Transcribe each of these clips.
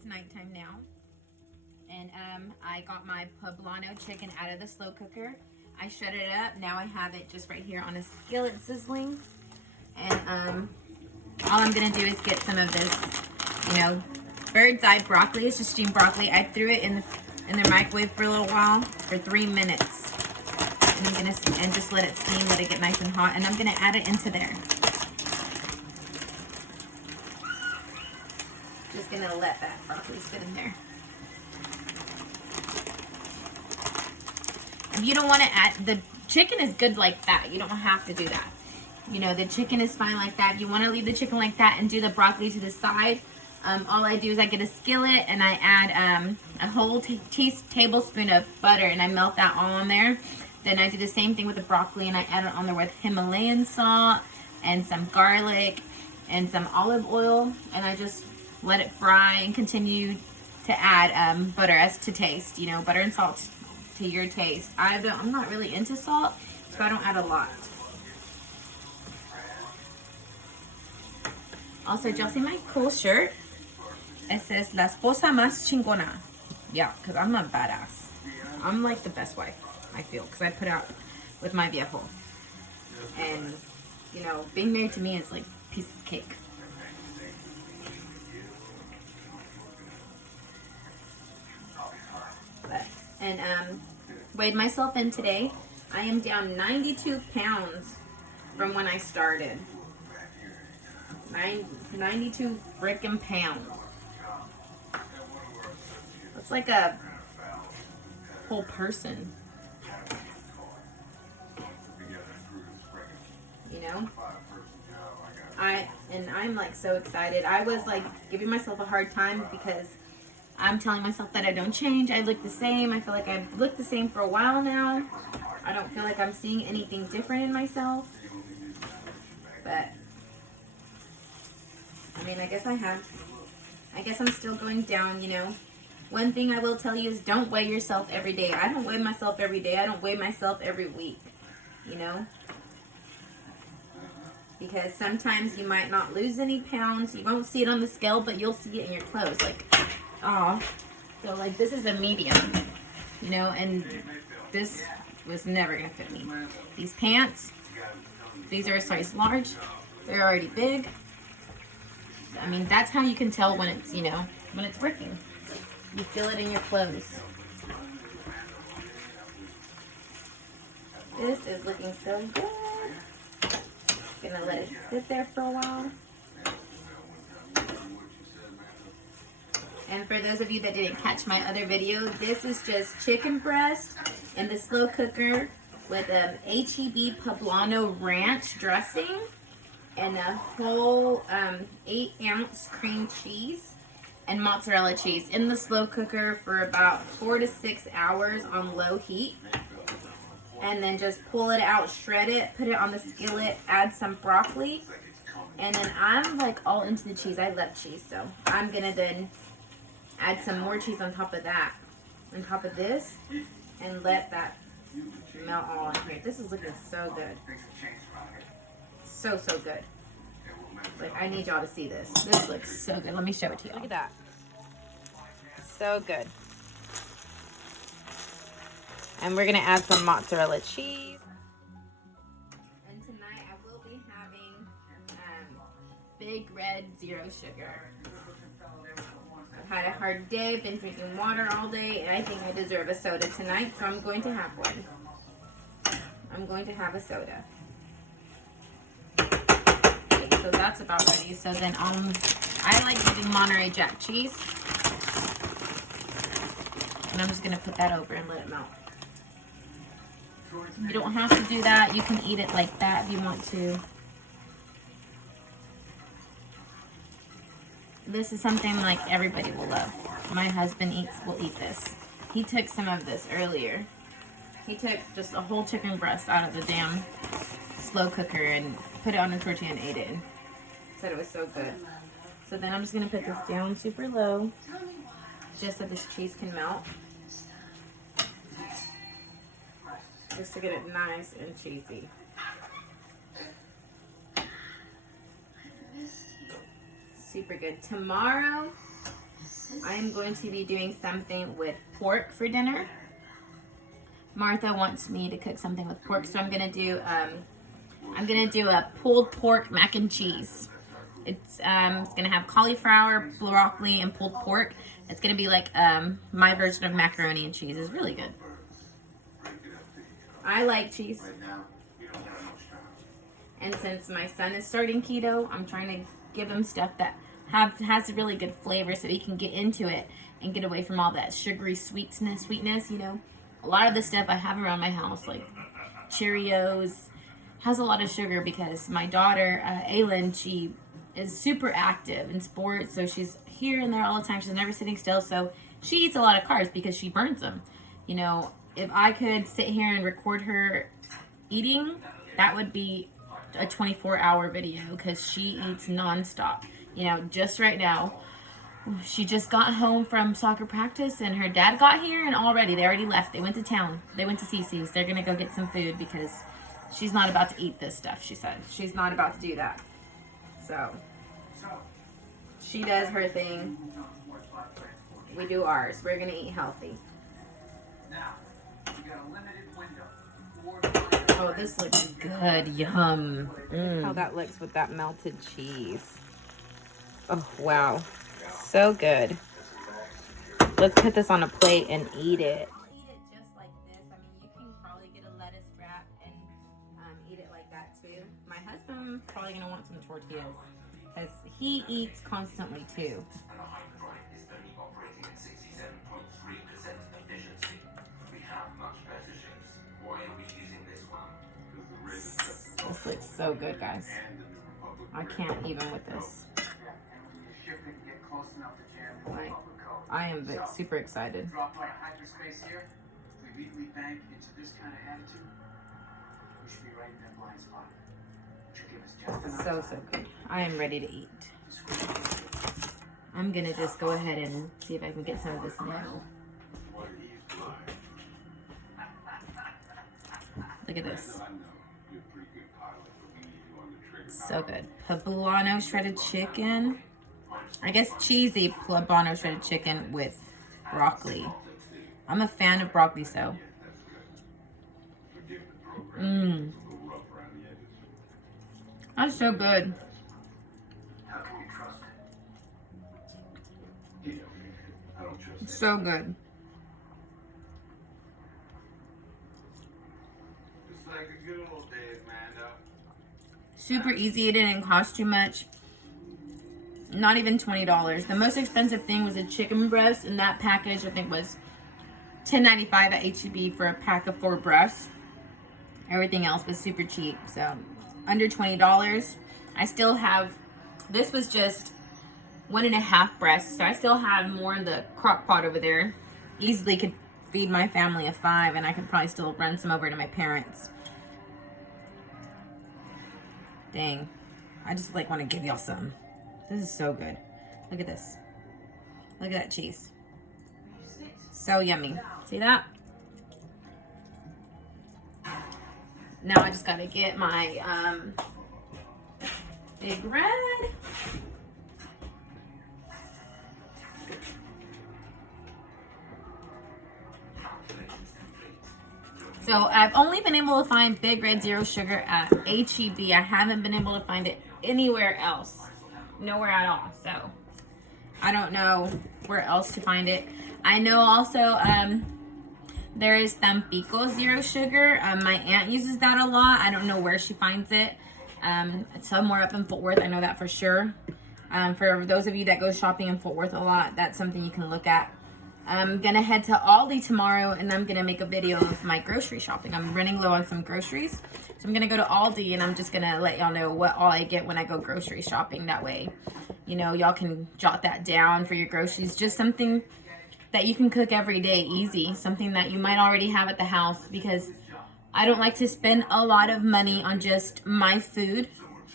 it's nighttime now. And I got my Poblano chicken out of the slow cooker. I shut it up. Now I have it just right here on a skillet sizzling. And all I'm gonna do is get some of this, you know, bird's eye broccoli. It's just steamed broccoli. I threw it in the microwave for a little while, for 3 minutes. And I'm gonna just let it steam, let it get nice and hot. And I'm gonna add it into there. Just gonna let that broccoli sit in there. If you don't want to add, the chicken is good like that. You don't have to do that. You know, the chicken is fine like that. If you want to leave the chicken like that and do the broccoli to the side, all I do is I get a skillet and I add a whole tablespoon of butter and I melt that all on there. Then I do the same thing with the broccoli and I add it on there with Himalayan salt and some garlic and some olive oil, and I just let it fry and continue to add butter as to taste. You know, butter and salt to your taste. I'm not really into salt, so I don't add a lot. Also, y'all see my cool shirt? It says La Esposa Más Chingona. Yeah, because I'm a badass. I'm like the best wife, I feel, because I put out with my viejo. And, you know, being married to me is like a piece of cake. And weighed myself in today. I am down 92 pounds from when I started. 92 freaking pounds. That's like a whole person. You know? I'm like so excited. I was like giving myself a hard time because I'm telling myself that I don't change. I look the same. I feel like I've looked the same for a while now. I don't feel like I'm seeing anything different in myself. But, I mean, I guess I have. I guess I'm still going down, you know. One thing I will tell you is don't weigh yourself every day. I don't weigh myself every day. I don't weigh myself every week, you know. Because sometimes you might not lose any pounds. You won't see it on the scale, but you'll see it in your clothes. Like, oh, so like this is a medium, you know, and this was never gonna fit me. These pants, these are a size large. They're already big. I mean, that's how you can tell when it's, you know, when it's working. You feel it in your clothes. This is looking so good. Gonna let it sit there for a while. And for those of you that didn't catch my other video, this is just chicken breast in the slow cooker with HEB Poblano ranch dressing and a whole 8-ounce cream cheese and mozzarella cheese in the slow cooker for about 4 to 6 hours on low heat. And then just pull it out, shred it, put it on the skillet, add some broccoli. And then I'm like all into the cheese. I love cheese, so I'm gonna then add some more cheese on top of that, on top of this, and let that melt all in here. This is looking so good. So, so good. Like, I need y'all to see this. This looks so good. Let me show it to you. Look at that. So good. And we're gonna add some mozzarella cheese. And tonight I will be having Big Red Zero Sugar. I've had a hard day, been drinking water all day, and I think I deserve a soda tonight, so I'm going to have one. I'm going to have a soda. Okay, so that's about ready. So then I like using Monterey Jack cheese. And I'm just gonna put that over and let it melt. You don't have to do that. You can eat it like that if you want to. This is something like everybody will love. My husband will eat this. He took some of this earlier. He took just a whole chicken breast out of the damn slow cooker and put it on a tortilla and ate it. And said it was so good. So then I'm just going to put this down super low just so this cheese can melt. Just to get it nice and cheesy. Super good. Tomorrow, I'm going to be doing something with pork for dinner. Martha wants me to cook something with pork, so I'm gonna do a pulled pork mac and cheese. It's gonna have cauliflower, broccoli, and pulled pork. It's gonna be like my version of macaroni and cheese. It's really good. I like cheese. And since my son is starting keto, I'm trying to give him stuff that has a really good flavor so he can get into it and get away from all that sugary sweetness, you know. A lot of the stuff I have around my house, like Cheerios, has a lot of sugar because my daughter, Aylin, she is super active in sports, so she's here and there all the time. She's never sitting still, so she eats a lot of carbs because she burns them. You know, if I could sit here and record her eating, that would be a 24-hour video because she eats nonstop. You know, just right now, she just got home from soccer practice and her dad got here and they already left. They went to town. They went to Cece's. They're going to go get some food because she's not about to eat this stuff, she said. She's not about to do that. So, she does her thing. We do ours. We're going to eat healthy. Oh, this looks good. Yum. How that looks with that melted cheese. Oh, wow. So good. Let's put this on a plate and eat it. Eat it just like this. I mean, you can probably get a lettuce wrap and eat it like that too. My husband probably gonna want some tortillas because he eats constantly too. This looks so good, guys. I can't even with this. Like, I am super excited. So good. I am ready to eat. I'm gonna just go ahead and see if I can get some of this now. Look at this. So good. Poblano shredded chicken. I guess cheesy Poblano shredded chicken with broccoli. I'm a fan of broccoli, so. That's so good. It's so good. Super easy. It didn't cost too much. Not even $20. The most expensive thing was a chicken breast, and that package I think was $10.95 at H-E-B for a pack of 4 breasts. Everything else was super cheap, so under $20. I still have, this was just 1.5 breasts, so I still have more in the crock pot over there. Easily could feed my family of 5, and I could probably still run some over to my parents. Dang, I just like want to give y'all some. This is so good. Look at this. Look at that cheese. So yummy. See that? Now I just gotta get my Big Red. So I've only been able to find Big Red Zero Sugar at H-E-B. I haven't been able to find it anywhere else. Nowhere at all. So I don't know where else to find it. I know also there is Tampico Zero Sugar. My aunt uses that a lot. I don't know where she finds it. It's somewhere up in Fort Worth. I know that for sure. For those of you that go shopping in Fort Worth a lot, that's something you can look at. I'm gonna head to Aldi tomorrow and I'm gonna make a video of my grocery shopping. I'm running low on some groceries. So I'm gonna go to Aldi and I'm just gonna let y'all know what all I get when I go grocery shopping. That way, you know, y'all can jot that down for your groceries. Just something that you can cook every day, easy. Something that you might already have at the house, because I don't like to spend a lot of money on just my food,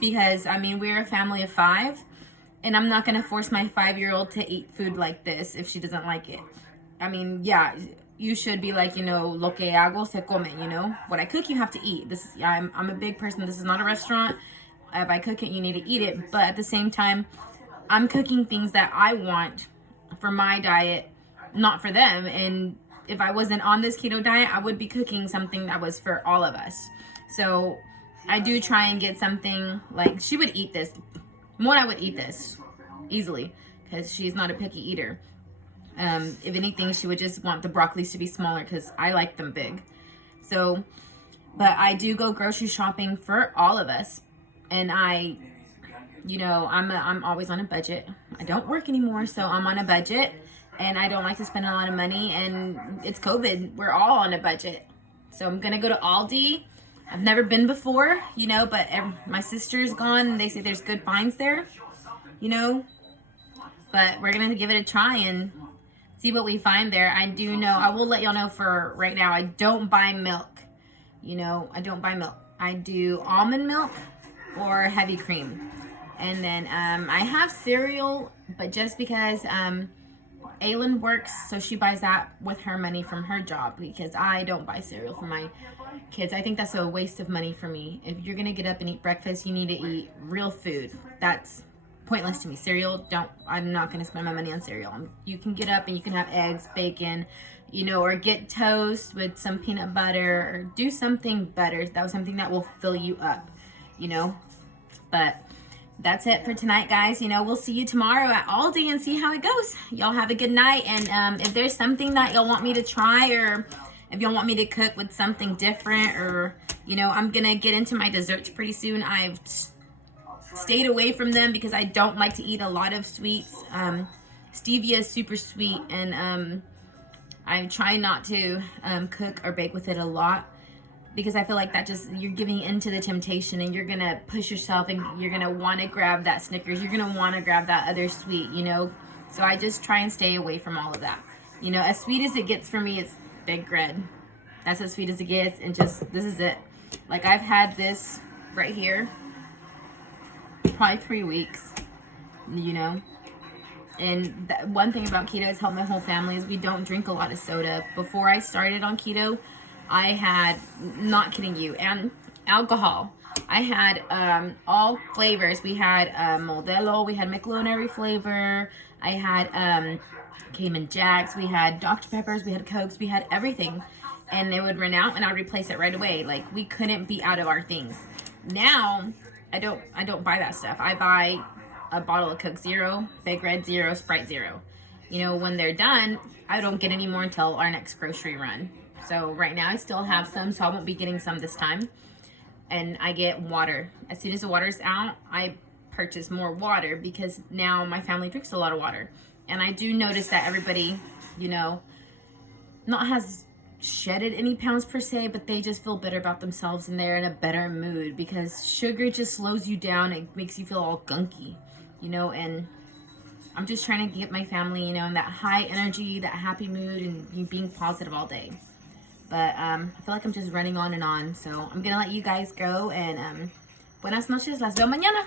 because I mean, we're a family of 5 and I'm not gonna force my 5-year-old to eat food like this if she doesn't like it. I mean, yeah, you should be like, you know, lo que hago se come, you know? What I cook, you have to eat. This is, I'm a big person. This is not a restaurant. If I cook it, you need to eat it. But at the same time, I'm cooking things that I want for my diet, not for them. And if I wasn't on this keto diet, I would be cooking something that was for all of us. So I do try and get something, like, she would eat this. Mona would eat this easily because she's not a picky eater. If anything, she would just want the broccolis to be smaller because I like them big. So, but I do go grocery shopping for all of us. And I, you know, I'm always on a budget. I don't work anymore, so I'm on a budget. And I don't like to spend a lot of money. And it's COVID. We're all on a budget. So I'm going to go to Aldi. I've never been before, you know, but my sister's gone and they say there's good finds there, you know. But we're going to give it a try and see what we find there. I do know, I will let y'all know for right now, I don't buy milk. You know, I don't buy milk. I do almond milk or heavy cream. And then I have cereal, but just because Aylin works, so she buys that with her money from her job, because I don't buy cereal for my kids. I think that's a waste of money for me. If you're gonna get up and eat breakfast, you need to eat real food. That's pointless to me. Cereal, I'm not gonna spend my money on cereal. You can get up and you can have eggs, bacon, you know, or get toast with some peanut butter, or do something better. That was something that will fill you up, you know. But that's it for tonight, guys. You know, we'll see you tomorrow at Aldi and see how it goes. Y'all have a good night. And if there's something that y'all want me to try, or if y'all want me to cook with something different, or, you know, I'm gonna get into my desserts pretty soon. I've stayed away from them because I don't like to eat a lot of sweets. Stevia is super sweet, and I try not to cook or bake with it a lot, because I feel like that just, you're giving into the temptation and you're gonna push yourself and you're gonna want to grab that Snickers, you're gonna want to grab that other sweet, you know. So I just try and stay away from all of that. You know, as sweet as it gets for me, it's Big Red. That's as sweet as it gets, and just, this is it. Like, I've had this right here probably 3 weeks, you know. And one thing about keto has helped my whole family is we don't drink a lot of soda. Before I started on keto, I had, not kidding you, and alcohol. I had all flavors. We had Modelo, we had Michelob in every flavor. I had Cayman Jacks, we had Dr. Peppers, we had Cokes, we had everything. And it would run out and I'd replace it right away. Like, we couldn't be out of our things. Now, I don't buy that stuff. I buy a bottle of Coke Zero, Big Red Zero, Sprite Zero. You know, when they're done, I don't get any more until our next grocery run. So right now I still have some, so I won't be getting some this time. And I get water. As soon as the water's out, I purchase more water, because now my family drinks a lot of water. And I do notice that everybody, you know, not has shedded any pounds per se, but they just feel better about themselves and they're in a better mood, because sugar just slows you down. It makes you feel all gunky, you know. And I'm just trying to get my family, you know, in that high energy, that happy mood, and being positive all day. But I feel like I'm just running on and on, so I'm gonna let you guys go, and buenas noches, las veo mañana.